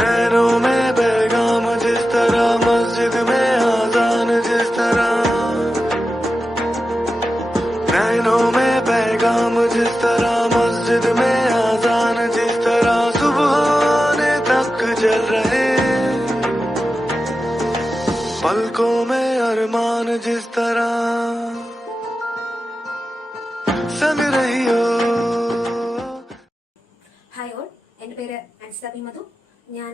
नैनों में पैगाम जिस तरह मस्जिद में आजान जिस तरह नैनों में पैगाम जिस तरह मस्जिद में आजान जिस तरह सुबह आने तक जल रहे पलकों में अरमान जिस तरह संग रही हो. ഹായ് ഓൾ, എൻ്റെ പേര് അൻസിത പി മധു. ഞാൻ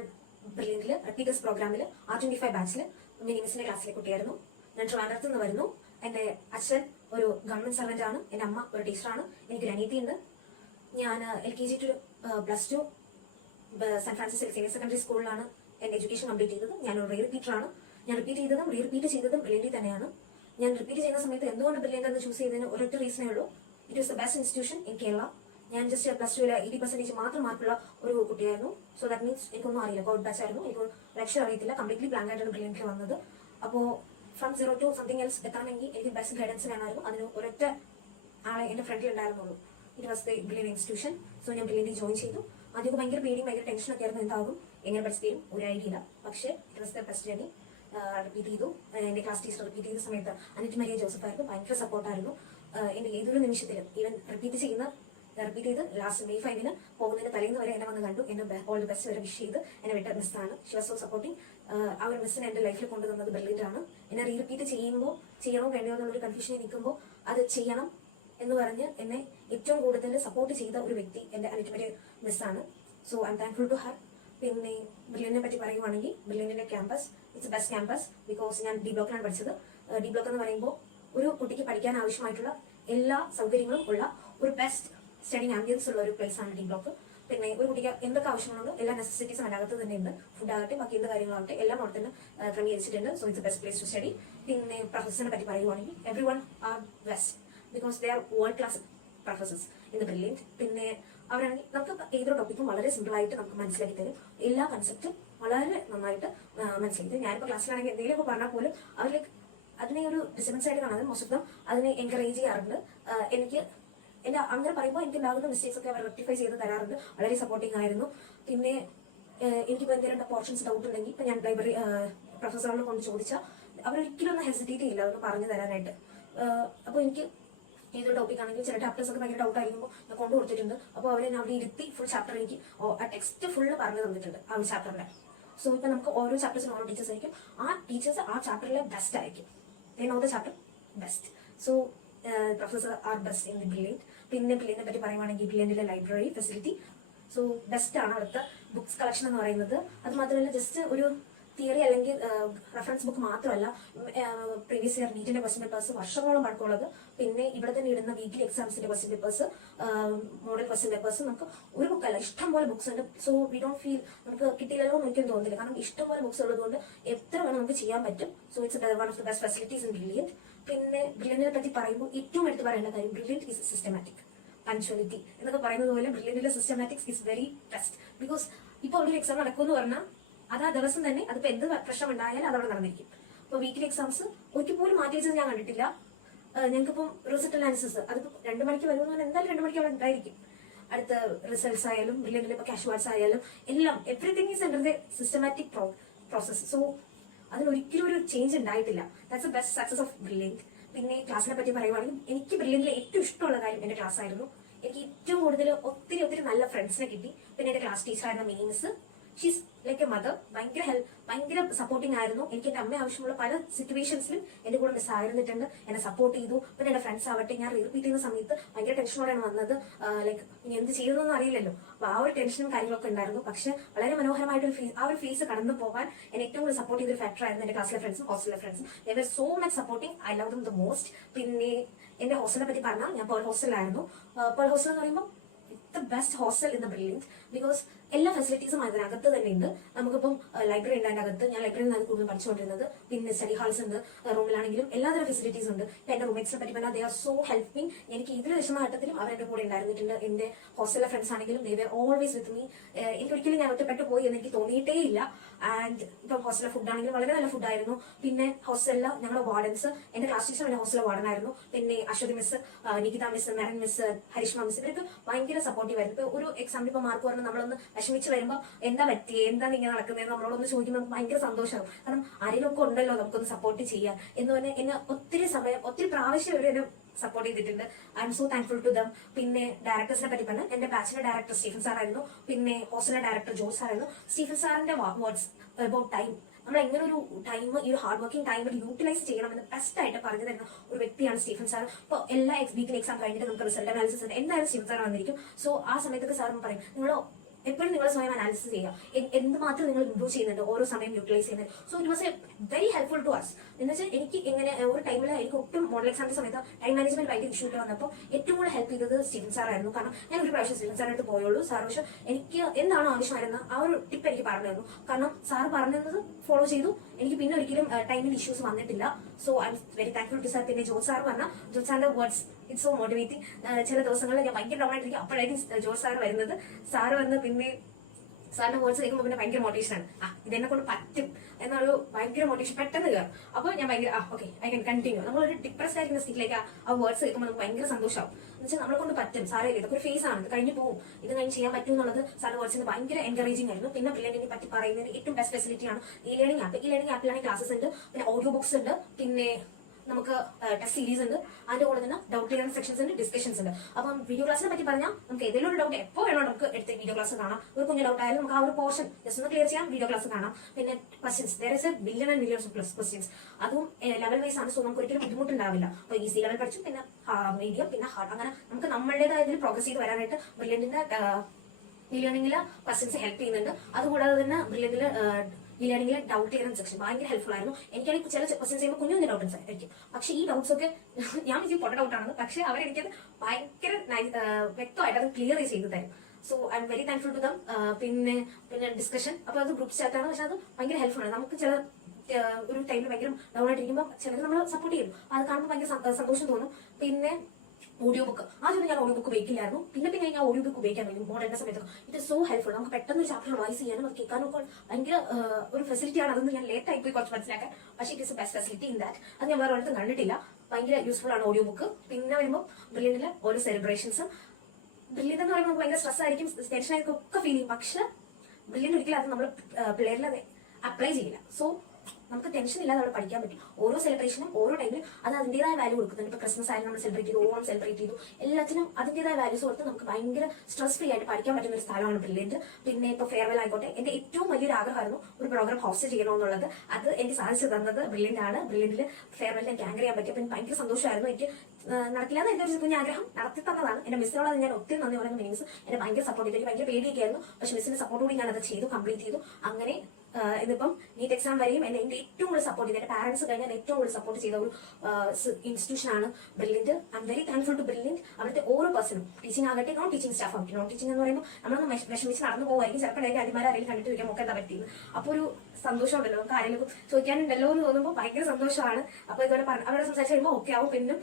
ബ്രില്യന്റിൽ റിപ്പീറ്റേഴ്സ് പ്രോഗ്രാമിൽ R25 ബാച്ചിൽ മിനിമിസിന്റെ ക്ലാസ്സിലെ കുട്ടിയായിരുന്നു. ഞാൻ ട്രിവാൻഡ്രത്ത് നിന്ന് വരുന്നു. എൻ്റെ അച്ഛൻ ഒരു ഗവൺമെന്റ് സർവന്റ് ആണ്, എൻ്റെ അമ്മ ഒരു ടീച്ചറാണ്, എനിക്കൊരു അനിയത്തി ഉണ്ട്. ഞാൻ LKG to +2 Saint Francis senior secondary സ്കൂളിലാണ് എൻ്റെ എഡ്യൂക്കേഷൻ കംപ്ലീറ്റ് ചെയ്തത്. ഞാനൊരു റിപ്പീറ്ററാണ്. ഞാൻ റിപ്പീറ്റ് ചെയ്തതും ബ്രില്യന്റിൽ തന്നെയാണ്. ഞാൻ റിപ്പീറ്റ് ചെയ്യുന്ന സമയത്ത് എന്തുകൊണ്ട് ബ്രില്യന്റ് എന്ന് ചൂസ് ചെയ്തതിന് ഒരൊറ്റ റീസണേ ഉള്ളൂ. It is the best institution in Kerala. ഞാൻ ജസ്റ്റ് +2 80% മാത്രം മാർക്കുള്ള ഒരു കുട്ടിയായിരുന്നു. സോ ദാറ്റ് മീൻസ് എനിക്കൊന്നും അറിയില്ല, ഗോഡ് ബാച്ച് ആയിരുന്നു, എനിക്ക് ലക്ഷ്യം അറിയത്തില്ല. കംപ്ലീറ്റ്ലി ബ്ലാങ്ക് ആയിട്ടാണ് ബ്രില്യന്റിൽ വന്നത്. അപ്പോൾ ഫ്രം 0 to സംതിങ് എൽസ് എത്തണമെങ്കിൽ എനിക്ക് ബെസ്റ്റ് ഗൈഡൻസ് വേണമായിരുന്നു. അതിന് ഒരൊറ്റ ആളെ എൻ്റെ ഫ്രണ്ടിൽ ഉണ്ടായിരുന്നുള്ളൂ. It was the brilliant institution. So ഞാൻ ബ്രില്യന്റിൽ ജോയിൻ ചെയ്തു. ആദ്യമൊക്കെ ഭയങ്കര പേടിയും ഭയങ്കര ടെൻഷനൊക്കെ ആയിരുന്നു, എന്താകും എങ്ങനെ പഠിച്ചതും ഒരു ഐഡിയ ഇല്ല. പക്ഷേ it was the best journey. Repeat ചെയ്തു. എൻ്റെ ക്ലാസ് ടീച്ചർ റിപ്പീറ്റ് ചെയ്ത സമയത്ത് അനിറ്റ് മരിയ ജോസഫ് ആയിരുന്നു, ഭയങ്കര സപ്പോർട്ടായിരുന്നു. എൻ്റെ ഏതൊരു നിമിഷത്തിലും ഈവൻ റിപ്പീറ്റ് ചെയ്ത് ലാസ്റ്റ് May 5 പോകുന്നതിന് തലേന്ന് വരെ എന്നെ വന്ന് കണ്ടു, എന്നെ ഓൾ ദി ബെസ്റ്റ് വരെ വിഷ് ചെയ്ത് എന്നെ വിട്ട മിസ്സാണ്. She was so supporting. ആ ഒരു മിസ്സിനെ എൻ്റെ ലൈഫിൽ കൊണ്ടുവന്നത് ബ്രില്യന്റ് ആണ്. എന്നെ റിപ്പീറ്റ് ചെയ്യണോ വേണ്ടയോ എന്നുള്ളൊരു കൺഫ്യൂഷനിൽ നിൽക്കുമ്പോൾ അത് ചെയ്യണം എന്ന് പറഞ്ഞ് എന്നെ ഏറ്റവും കൂടുതൽ സപ്പോർട്ട് ചെയ്ത ഒരു വ്യക്തി എൻ്റെ അനിറ്റ് മിസ്സാണ്. So I am thankful to her. പിന്നെ ബ്രില്യന്റിനെ പറ്റി പറയുവാണെങ്കിൽ ബ്രില്യന്റിന്റെ campus it's best campus. Because ഞാൻ D ബ്ലോക്കിലാണ് പഠിച്ചത്. D ബ്ലോക്ക് എന്ന് പറയുമ്പോൾ ഒരു കുട്ടിക്ക് പഠിക്കാൻ ആവശ്യമായിട്ടുള്ള എല്ലാ സൗകര്യങ്ങളും ഉള്ള ഒരു ബെസ്റ്റ് സ്റ്റഡിങ് ആംബിയൻസ് ഉള്ള ഒരു പ്ലേസ് ആണ് D ബ്ലോക്ക്. പിന്നെ ഒരു കുട്ടിക്ക് എന്തൊക്കെ ആവശ്യമുണ്ടോ എല്ലാ നെസസിറ്റീസും അതിനകത്ത് തന്നെ ഉണ്ട്. ഫുഡ് ആകട്ടെ ബാക്കി എന്ത് കാര്യങ്ങളാകട്ടെ എല്ലാം അവിടെ തന്നെ ക്രമീകരിച്ചിട്ടുണ്ട്. So it's best place to study. പിന്നെ പ്രൊഫസറിനെ പറ്റി പറയുവാണെങ്കിൽ every one are best because they are world class professors in the Brilliant. പിന്നെ അവരാണെങ്കിൽ നമുക്ക് ഏതൊരു ടോപ്പിക്കും വളരെ സിമ്പിൾ ആയിട്ട് നമുക്ക് മനസ്സിലാക്കി തരും. എല്ലാ കൺസെപ്റ്റും വളരെ നന്നായിട്ട് മനസ്സിലാക്കി തരും. ഞാനിപ്പോൾ ക്ലാസ്സിലാണെങ്കിൽ എന്തെങ്കിലുമൊക്കെ പറഞ്ഞാൽ പോലും അവരിലേക്ക് അതിനെ ഒരു ഡിസ്റ്റർബൻസ് ആയിട്ട് കാണാതെ മൊത്തം അതിനെ എൻകറേജ് ചെയ്യാറുണ്ട്. എനിക്ക് എന്റെ അങ്ങനെ പറയുമ്പോൾ എനിക്ക് ഉണ്ടാകുന്ന മിസ്റ്റേക്സ് ഒക്കെ അവർ റെക്ടിഫൈ ചെയ്ത് തരാറുണ്ട്. വളരെ സപ്പോർട്ടിങ് ആയിരുന്നു. പിന്നെ എനിക്കിപ്പോൾ എന്തെങ്കിലും പോർഷൻസ് ഡൗട്ട് ഉണ്ടെങ്കിൽ ഇപ്പൊ ഞാൻ ലൈബ്രറി പ്രൊഫസറിനെ കൊണ്ട് ചോദിച്ചാൽ അവരൊരിക്കലും ഒന്ന് ഹെസിറ്റേറ്റ് ചെയ്യില്ല അതൊന്ന് പറഞ്ഞു തരാനായിട്ട്. അപ്പോൾ എനിക്ക് ഏതൊരു ടോപ്പിക് ആണെങ്കിലും ചില ചാപ്റ്റേഴ്സ് ഒക്കെ ഭയങ്കര ഡൗട്ട് ആയിരിക്കുമ്പോൾ ഞാൻ കൊണ്ടു കൊടുത്തിട്ടുണ്ട്. അപ്പോൾ അവരെ അവിടെ ഇരുത്തി ഫുൾ ചാപ്റ്റർ എനിക്ക് ആ ടെക്സ്റ്റ് ഫുള്ള് പറഞ്ഞു തന്നിട്ടുണ്ട് ആ ഒരു ചാപ്റ്ററിന്റെ. സോ ഇപ്പൊ നമുക്ക് ഓരോ ചാപ്റ്റേഴ്സിനും ഓരോ ടീച്ചേഴ്സ് ആയിരിക്കും. ആ ടീച്ചേഴ്സ് ആ ചാപ്റ്ററിലെ ബെസ്റ്റ് ആയിരിക്കും. They know the chapter best. So professor are best in the Brilliant. പിന്നെ ബ്രില്യന്റിനെ പറ്റി പറയുവാണെങ്കിൽ ബ്രില്യന്റിലെ ലൈബ്രറി ഫെസിലിറ്റി സോ ബെസ്റ്റ് ആണ്. അവിടുത്തെ ബുക്സ് കളക്ഷൻ എന്ന് പറയുന്നത് അത് മാത്രമല്ല ജസ്റ്റ് ഒരു തിയറി അല്ലെങ്കിൽ റെഫറൻസ് ബുക്ക് മാത്രമല്ല, പ്രീവിയസ് ഇയർ നീറ്റിന്റെ ക്വസ്റ്റ്യൻ പേപ്പേഴ്സ് വർഷങ്ങളോളം പഴക്കമുള്ളത്. പിന്നെ ഇവിടെ തന്നെ ഇടുന്ന വീക്ക്ലി എക്സാംസിന്റെ question papers, model question papers, നമുക്ക് ഒരു ബുക്കല്ല ഇഷ്ടം പോലെ ബുക്സ് ഉണ്ട്. സോ വി ഡോണ്ട് ഫീൽ നമുക്ക് കിട്ടിയില്ലല്ലോ എന്ന് ഒരിക്കലും തോന്നുന്നില്ല. കാരണം ഇഷ്ടം പോലെ ബുക്സ് ഉള്ളതുകൊണ്ട് എത്ര വേണം നമുക്ക് ചെയ്യാൻ പറ്റും. So it's one of the best facilities in brilliant. പിന്നെ ബ്രില്യന്റിനെ പറ്റി പറയുമ്പോൾ ഏറ്റവും എടുത്ത് പറയേണ്ട കാര്യം ബ്രില്യന്റ് ഈസ് സിസ്റ്റമാറ്റിക്. പഞ്ച്വാലിറ്റി എന്നൊക്കെ പറയുന്നത് പോലെ ബ്രില്യന്റിലെ systematics is very best. Because ഇപ്പോൾ ഒരു എക്സാം നടക്കുമെന്ന് പറഞ്ഞാൽ അത് ആ ദിവസം തന്നെ അതിപ്പോ എന്ത് പ്രശ്നം ഉണ്ടായാലും അതവിടെ നടന്നിരിക്കും. ഇപ്പൊ വീക്കിലി എക്സാംസ് ഒരിക്കൽ പോലും മാറ്റി വെച്ചത് ഞാൻ കണ്ടിട്ടില്ല. ഞങ്ങൾക്കിപ്പം റിസൾട്ട് അനാലിസിസ് അതിപ്പോ 2 മണിക്ക് വരുമെന്ന് പറഞ്ഞാൽ എന്തായാലും 2 മണിക്ക് അവിടെ ഉണ്ടായിരിക്കും. അടുത്ത റിസൾട്ട്സ് ആയാലും ബ്രില്യന്റിലെ ഇപ്പൊ ക്യാഷ് വാർഡ്സ് ആയാലും എല്ലാം everything is under the systematic process. So അതിനൊരിക്കലും ഒരു ചേഞ്ച് ഉണ്ടായിട്ടില്ല. That's the best success of Brilliant. പിന്നെ ക്ലാസ്സിനെ പറ്റി പറയുവാണെങ്കിൽ എനിക്ക് ബ്രില്യന്റിലെ ഏറ്റവും ഇഷ്ടമുള്ള കാര്യം എന്റെ ക്ലാസ് ആയിരുന്നു. എനിക്ക് ഏറ്റവും കൂടുതൽ ഒത്തിരി നല്ല ഫ്രണ്ട്സിനെ കിട്ടി. പിന്നെ എന്റെ ക്ലാസ് ടീച്ചറായിരുന്ന Mini miss, she's like a mother. ഭയങ്കര സപ്പോർട്ടിങ് ആയിരുന്നു. എനിക്ക് എന്റെ അമ്മ ആവശ്യമുള്ള പല സിറ്റുവേഷൻസിലും എന്റെ കൂടെ മിസ് ആയിരുന്നിട്ടുണ്ട്, എന്നെ സപ്പോർട്ട് ചെയ്തു. പിന്നെ എന്റെ ഫ്രണ്ട്സ് ആവട്ടെ, ഞാൻ റിപ്പീറ്റ് ചെയ്യുന്ന സമയത്ത് ഭയങ്കര ടെൻഷനോടെയാണ് വന്നത്. ലൈക്ക് ഇനി എന്ത് ചെയ്തതെന്ന് അറിയില്ലല്ലോ. അപ്പൊ ആ ഒരു ടെൻഷനും കാര്യങ്ങളൊക്കെ ഉണ്ടായിരുന്നു. പക്ഷെ വളരെ മനോഹരമായിട്ട് ആ ഒരു ഫേസ് കടന്നു പോകാൻ എന്നെ ഏറ്റവും കൂടുതൽ സപ്പോർട്ട് ചെയ്തൊരു ഫാക്ടർ ആയിരുന്നു എന്റെ ക്ലാസ്സിലെ ഫ്രണ്ട്സും ഹോസ്റ്റലിലെ ഫ്രണ്ട്സും. They were so much supporting. I love them the most. പിന്നെ എന്റെ ഹോസ്റ്റലിനെ പറ്റി പറഞ്ഞാൽ ഞാൻ പേൾ ഹോസ്റ്റലിലായിരുന്നു. പേൾ ഹോസ്റ്റൽ എന്ന് പറയുമ്പോൾ the best hostel in the brilliant. Because എല്ലാ ഫെസിലിറ്റീസും അതിനകത്ത് തന്നെ ഉണ്ട്. നമുക്കിപ്പം ലൈബ്രറി ഉണ്ട് അതിനകത്ത്. ഞാൻ ലൈബ്രറിയിൽ നിന്നാണ് കൂടുതൽ പഠിച്ചുകൊണ്ടിരുന്നത്. പിന്നെ സ്റ്റഡി ഹാൾസ് ഉണ്ട്, റൂമിലാണെങ്കിലും എല്ലാതരം ഫെസിലിറ്റീസ് ഉണ്ട്. ഇപ്പൊ എന്റെ റൂംമേറ്റ്സിനെ പറ്റി പറഞ്ഞാൽ ദേ ആർ സോ ഹെൽപ്പിംഗ്. എനിക്ക് ഇതിൽ വിഷമഘട്ടത്തിലും അവരുടെ കൂടെ ഉണ്ടായിരുന്നിട്ടുണ്ട്. എന്റെ ഹോസ്റ്റലിലെ ഫ്രണ്ട്സ് ആണെങ്കിലും ദേ വർ ഓൾവേസ് വിത്ത് മീ. എനിക്കൊരിക്കലും ഞാൻ ഒറ്റപ്പെട്ടു പോയി എന്ന് എനിക്ക് തോന്നിയിട്ടേ ഇല്ല. ആൻഡ് ഇപ്പം ഹോസ്റ്റലിലെ ഫുഡ് ആണെങ്കിലും വളരെ നല്ല ഫുഡായിരുന്നു. പിന്നെ ഹോസ്റ്റലിലെ ഞങ്ങളുടെ വാർഡൻസ്, എന്റെ ക്ലാസ് ടീച്ചർ എന്റെ ഹോസ്റ്റലിലെ വാർഡനായിരുന്നു. പിന്നെ Aswathy miss, Nikitha miss, Meren miss, Harishma miss, ഇവർക്ക് ഭയങ്കര സപ്പോർട്ടീവ് ആയിരുന്നു. ഇപ്പൊ ഒരു എക്സാമിൽ ഇപ്പൊ മാർക്ക് പറഞ്ഞാൽ നമ്മളൊന്ന് വിഷമിച്ച് വരുമ്പോൾ എന്താ പറ്റിയേ, എന്താണ് ഇങ്ങനെ നടക്കുന്നത് നമ്മളോടൊന്ന് ചോദിക്കുമ്പോൾ ഭയങ്കര സന്തോഷമാകും. കാരണം ആരെങ്കിലും ഒക്കെ ഉണ്ടല്ലോ നമുക്കൊന്ന് സപ്പോർട്ട് ചെയ്യാൻ എന്ന് പറഞ്ഞാൽ എന്നെ ഒത്തിരി പ്രാവശ്യം ഇവർ എന്നെ സപ്പോർട്ട് ചെയ്തിട്ടുണ്ട്. I am so thankful to them. പിന്നെ ഡയറക്ടേഴ്സിനെ പറ്റി പറഞ്ഞാൽ എന്റെ ബാച്ചിലെ ഡയറക്ടർ സ്റ്റീഫൻ സാർ ആയിരുന്നു. പിന്നെ ഹോസ്റ്റലിലെ ഡയറക്ടർ ജോസ് സാറായിരുന്നു. സ്റ്റീഫൻ സാറിന്റെ വേർഡ്സ് അബൌട്ട് ടൈം, നമ്മൾ എങ്ങനെ ഒരു ടൈം, ഈ ഒരു ഹാർഡ് വർക്കിംഗ് ടൈമിൽ യൂട്ടിലൈസ് ചെയ്യണമെന്ന് ബെസ്റ്റ് ആയിട്ട് പറഞ്ഞു തരുന്ന ഒരു വ്യക്തിയാണ് സ്റ്റീഫൻ സാർ. ഇപ്പോൾ എല്ലാ വീക്കിലി എക്സാം കഴിഞ്ഞിട്ട് നമുക്ക് റിസൾട്ട് അനാലിസിസ് ഉണ്ട്, എന്തായാലും സ്റ്റീഫൻ സാർ വന്നിരിക്കും. സോ ആ സമയത്തൊക്കെ സാർ പറയും, നിങ്ങൾ എപ്പോഴും നിങ്ങൾ സ്വയം അനാലിസിസ് ചെയ്യുക, എന്തുമാത്രം നിങ്ങൾ ഇംപ്രൂവ് ചെയ്യുന്നുണ്ട്, ഓരോ സമയം യൂട്ടിലൈസ് ചെയ്യുന്നത്. So it was a very helpful to us. എന്ന് വെച്ചാൽ എനിക്ക് എങ്ങനെ ഒരു ടൈമിൽ എനിക്ക് ഒട്ടും മോഡൽ എക്സാമിന്റെ സമയത്ത് ടൈം മാനേജ്മെന്റ് ഭയങ്കര ഇഷ്യൂ വന്നപ്പോൾ ഏറ്റവും കൂടുതൽ ഹെൽപ്പ് ചെയ്തത് സ്റ്റീഫൻ സാർ ആയിരുന്നു. കാരണം ഞാൻ ഒരു പ്രാവശ്യം സ്റ്റീഫൻ സാറിനടുത്ത് പോയുള്ളൂ. സാർ പക്ഷേ എനിക്ക് എന്താണോ ആവശ്യമായിരുന്ന ആ ഒരു ടിപ്പ് എനിക്ക് പറഞ്ഞു തന്നു. കാരണം സാർ പറഞ്ഞത് ഫോളോ ചെയ്തു. എനിക്ക് പിന്നെ ഒരിക്കലും ടൈമിൽ ഇഷ്യൂസ് വന്നിട്ടില്ല. So I am very thankful to sir. പിന്നെ ജോസ് സാർ പറഞ്ഞ ജോസ് സാറിന്റെ വേർഡ്സ് ഇറ്റ്സ് സോ മോട്ടിവേറ്റിംഗ്. ചില ദിവസങ്ങളിൽ ഞാൻ ഭയങ്കര ഡൗൺ ആയിട്ടിരിക്കും, അപ്പോഴായിരിക്കും ജോസ് സാർ വരുന്നത്. സാറ് വന്ന് പിന്നെ സാറിന്റെ വേർഡ്സ് കേൾക്കുമ്പോൾ പിന്നെ ഭയങ്കര മോട്ടിവേഷനാണ്. ഇതെന്നെ കൊണ്ട് പറ്റും എന്നൊരു ഭയങ്കര മോട്ടിവേഷൻ പെട്ടെന്ന് കയറും. അപ്പോൾ ഞാൻ ഭയങ്കര ഓക്കെ ഐ ക്യാൻ കണ്ടിന്യൂ. നമ്മളൊരു ഡിപ്രസ്ഡ് ആയിരിക്കുന്ന സ്റ്റേറ്റിലേക്ക് ആ വേർഡ്സ് കേൾക്കുമ്പോൾ നമുക്ക് ഭയങ്കര സന്തോഷമാവും. എന്ന് വെച്ചാൽ നമ്മളെ കൊണ്ട് പറ്റും, സാറേ ഇതൊക്കെ ഒരു ഫേസ് ആണ്, ഇത് കഴിഞ്ഞ് പോകും, ഇത് കഴിഞ്ഞ് ചെയ്യാൻ പറ്റും എന്നുള്ളത് സാറിന്റെ വേർഡ്സിന് ഭയങ്കര എൻകറേജിംഗ് ആയിരുന്നു. പിന്നെ ബ്രില്യന്റിനെ പറ്റി പറയുന്നതിന് ഏറ്റവും ബെസ്റ്റ് ഫെസിലിറ്റിയാണ് ഈ ലേണിംഗ് ആപ്പ്. ഈ ലേണിംഗ് ആപ്പിലാണെങ്കിൽ ക്ലാസ്സസ് ഉണ്ട്, പിന്നെ ഓഡിയോ ബുക്സ് ഉണ്ട്, പിന്നെ നമുക്ക് ടെസ്റ്റ് സീരീസ് ഉണ്ട്, അതിന്റെ കൂടെ തന്നെ ഡൗട്ട് ക്ലിയറൻസ് സെക്ഷൻസ് ഉണ്ട്, ഡിസ്കഷൻസ് ഉണ്ട്. അപ്പം വീഡിയോ ക്ലാസ്സിനെ പറ്റി പറഞ്ഞാൽ നമുക്ക് ഏതെങ്കിലും ഒരു ഡൗട്ട് എപ്പോൾ വേണോ നമുക്ക് എടുത്ത് വീഡിയോ ക്ലാസ് കാണാം. ഒരു കുഞ്ഞു ഡൗട്ട് ആയാലും നമുക്ക് ആ ഒരു പോർഷൻ ജസ്റ്റ് ഒന്ന് ക്ലിയർ ചെയ്യാൻ വീഡിയോ ക്ലാസ് കാണാം. പിന്നെ questions, there is a billion and millions of plus questions. അതും ലെവൽ വൈസ് ആണ്. സോ നമുക്ക് ഒരിക്കലും ബുദ്ധിമുട്ടുണ്ടാവില്ല. അപ്പോൾ ഈസി ലെവൽ പഠിച്ചു, പിന്നെ മീഡിയം, പിന്നെ ഹാർഡ്, അങ്ങനെ നമുക്ക് നമ്മളുടേതായ ഇതിൽ പ്രോഗ്രസ് ചെയ്ത് വരാനായിട്ട് ബ്രില്യന്റിന്റെ ഈ ലേണിംഗിലെ ക്വസ്റ്റ്യൻസ് ഹെൽപ്പ് ചെയ്യുന്നുണ്ട്. അതുകൂടാതെ തന്നെ ബ്രില്യന്റിൽ ഈ ലേണിംഗിലെ ഡൗട്ട് ക്ലിയറൻസ് സെക്ഷൻ ഭയങ്കര ഹെൽപ്ഫുൾ ആയിരുന്നു. എനിക്കാണെങ്കിൽ ചില ക്വസ്റ്റ്യൻസ് ചെയ്യുമ്പോൾ കുഞ്ഞു ഡൗട്ട്സ് ആയിരിക്കും, പക്ഷേ ഈ ഡൗട്ട്സ് ഒക്കെ ഞാൻ വിചാരിക്കും പൊട്ട ഡൗട്ടാണെന്ന്, പക്ഷേ അവരെനിക്കത് ഭയങ്കര വ്യക്തമായിട്ട് അത് ക്ലിയർ ചെയ്ത് തരും. So I am very thankful to them. പിന്നെ ഡിസ്കഷൻ, അപ്പോൾ അത് ഗ്രൂപ്പ് ചാറ്റാണ്, പക്ഷെ അത് ഭയങ്കര ഹെൽപ്ഫുൾ ആണ്. നമുക്ക് ചില ഒരു ടൈമിൽ ഭയങ്കര ഡൗൺ ആയിട്ടിരിക്കുമ്പോൾ ചിലർ നമ്മൾ സപ്പോർട്ട് ചെയ്യും, അത് കാണുമ്പോൾ ഭയങ്കര സന്തോഷം തോന്നും. പിന്നെ ഓഡിയോ ബുക്ക്, ആദ്യം ഞാൻ ഓഡിയോ ബുക്ക് ഉപയോഗിക്കില്ലായിരുന്നു. പിന്നെ ഞാൻ ഓഡിയോ ബുക്ക് ഉപയോഗിക്കാൻ വേണ്ടി മോഡലിന്റെ സമയത്ത് ഇത് സോ ഹെൽപ്ഫുൾ. നമുക്ക് പെട്ടെന്ന് ചാപ്റ്റർ റിവൈസ് ചെയ്യാനും അത് കേൾക്കാനും ഒക്കെ ഭയങ്കര ഒരു ഫെസിലിറ്റിയാണ്. അതൊന്നും ഞാൻ ലേറ്റ് ആയി പോയി കുറച്ച് മനസ്സിലാക്കാൻ, പക്ഷേ it is best facility in that. അത് ഞാൻ വേറെ ഒരിടത്തും കണ്ടിട്ടില്ല. ഭയങ്കര യൂസ്ഫുൾ ആണ് ഓഡിയോ ബുക്ക്. പിന്നെ വരുമ്പോൾ ബ്രില്യന്റിലെ ഓരോ സെലിബ്രേഷൻസ്, ബ്രില്യന്റ് എന്ന് പറയുമ്പോൾ നമുക്ക് ഭയങ്കര സ്ട്രെസ് ആയിരിക്കും, ടെൻഷൻ ആയിരിക്കും, ഒക്കെ ഫീൽ ചെയ്യും. പക്ഷെ ബ്രില്യന്റ് ഒരിക്കലും അത് നമ്മൾ പിള്ളേരിൽ അത് അപ്ലൈ ചെയ്യില്ല. സോ നമുക്ക് ടെൻഷൻ ഇല്ലാതെ അവിടെ പഠിക്കാൻ പറ്റും. ഓരോ സെലിബ്രേഷനും ഓരോ ടൈമിലും അത് അതിന്റേതായ വാല്യൂ കൊടുക്കുന്നുണ്ട്. ഇപ്പൊ ക്രിസ്മസ് ആയാലും നമ്മൾ സെലിബ്രേറ്റ് ചെയ്തു, ഓണം സെലിബ്രേറ്റ് ചെയ്തു, എല്ലാത്തിനും അതിന്റേതായ വാല്യൂസ് കൊടുത്ത് നമുക്ക് ഭയങ്കര സ്ട്രെസ് ഫ്രീ ആയിട്ട് പഠിക്കാൻ പറ്റുന്ന ഒരു സ്ഥലമാണ് ബ്രില്യന്റ്. പിന്നെ ഇപ്പൊ ഫെയർവെൽ ആയിക്കോട്ടെ, എന്റെ ഏറ്റവും വലിയൊരു ആഗ്രഹമായിരുന്നു ഒരു പ്രോഗ്രാം ഹോസ്റ്റ് ചെയ്യണമെന്നുള്ളത്. അത് എനിക്ക് സാധിച്ചു തന്നത് ബ്രില്യന്റ് ആണ്. ബ്രില്യന്റിൽ ഫെയർവെല്ലിൽ എനിക്ക് ആങ്കർ ചെയ്യാൻ പറ്റിയപ്പോൾ എനിക്ക് ഭയങ്കര സന്തോഷമായിരുന്നു. എനിക്ക് നടക്കില്ലാതെ എന്റെ ഒരു കുഞ്ഞ് ആഗ്രഹം നടത്തി തന്നതാണ്. എന്റെ മിസ്സിനോട് ഞാൻ ഒത്തിരി നന്ദി പറയുന്ന മീൻസ് എന്നെ ഭയങ്കര സപ്പോർട്ട് ചെയ്തു. എനിക്ക് ഭയങ്കര പേടിയൊക്കെ ആയിരുന്നു, പക്ഷെ മിസ്സിന്റെ സപ്പോർട്ടോടെ ഞാൻ അത് ചെയ്തു, കംപ്ലീറ്റ് ചെയ്തു. അങ്ങനെ ഇതിപ്പം നീറ്റ് എക്സാം വരെയും എന്നെ ഏറ്റവും കൂടുതൽ സപ്പോർട്ട് ചെയ്ത്, എന്റെ പാരന്റ്സ് കഴിഞ്ഞാൽ ഏറ്റവും കൂടുതൽ സപ്പോർട്ട് ചെയ്ത ഒരു ഇൻസ്റ്റിറ്റ്യൂഷൻ ആണ് Brilliant. I am very thankful to Brilliant. അവിടുത്തെ ഓരോ പേഴ്സണും, ടീച്ചിങ് ആകട്ടെ, നോൺ ടീച്ചിങ് സ്റ്റാഫ് ആകട്ടെ. നോൺ ടീച്ചിങ് എന്ന് പറയുമ്പോൾ നമ്മളൊന്ന് വിഷമിച്ച് നടന്നു പോകുമായിരിക്കും, ചിലപ്പോൾ അടിമാരെ ആരെങ്കിലും കണ്ടിട്ട് വയ്ക്കാൻ നമുക്ക് എന്താ പറ്റിയത്. അപ്പോൾ ഒരു സന്തോഷമുണ്ടല്ലോ, നമുക്ക് ആരെങ്കിലും ചോദിക്കാനുണ്ടല്ലോ എന്ന് തോന്നുമ്പോൾ ഭയങ്കര സന്തോഷമാണ്. അപ്പോൾ ഇതുപോലെ അവരോട് സംസാരിച്ച് കഴിയുമ്പോൾ ഓക്കെ ആവും. പിന്നെ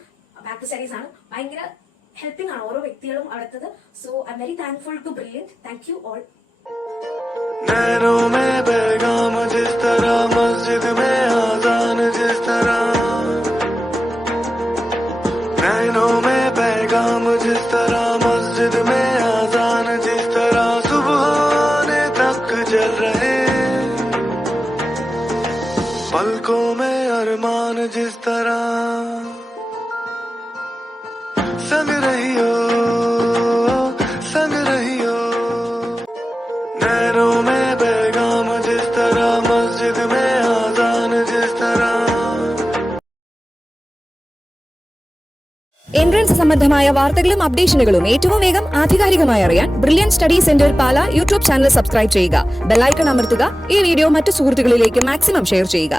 ബാക്ക് ടു സ്റ്റഡീസ് ആണ്. ഭയങ്കര ഹെൽപ്പിംഗ് ആണ് ഓരോ വ്യക്തികളും അവിടുത്തത്. So I am very thankful to Brilliant. Thank you all. नैनों में पैगाम जिस तरह, मस्जिद में आजान जिस तरह, नैनों में पैगाम जिस तरह, मस्जिद में आजान जिस तरह, सुबह आने तक जल रहे, पलकों में अरमान जिस तरह, संग रही हो, संग रही हो, नैनों में पैगाम जिस तरह, मस्जिद में आजान जिस तरह. എൻട്രൻസ് സംബന്ധമായ വാർത്തകളും അപ്ഡേഷനുകളും ഏറ്റവും വേഗം ആധികാരികമായി അറിയാൻ ബ്രില്യന്റ് സ്റ്റഡി സെന്റർ പാല യൂട്യൂബ് ചാനൽ സബ്സ്ക്രൈബ് ചെയ്യുക. ബെല്ലൈക്കൺ അമർത്തുക. ഈ വീഡിയോ മറ്റു സുഹൃത്തുക്കളിലേക്ക് മാക്സിമം ഷെയർ ചെയ്യുക.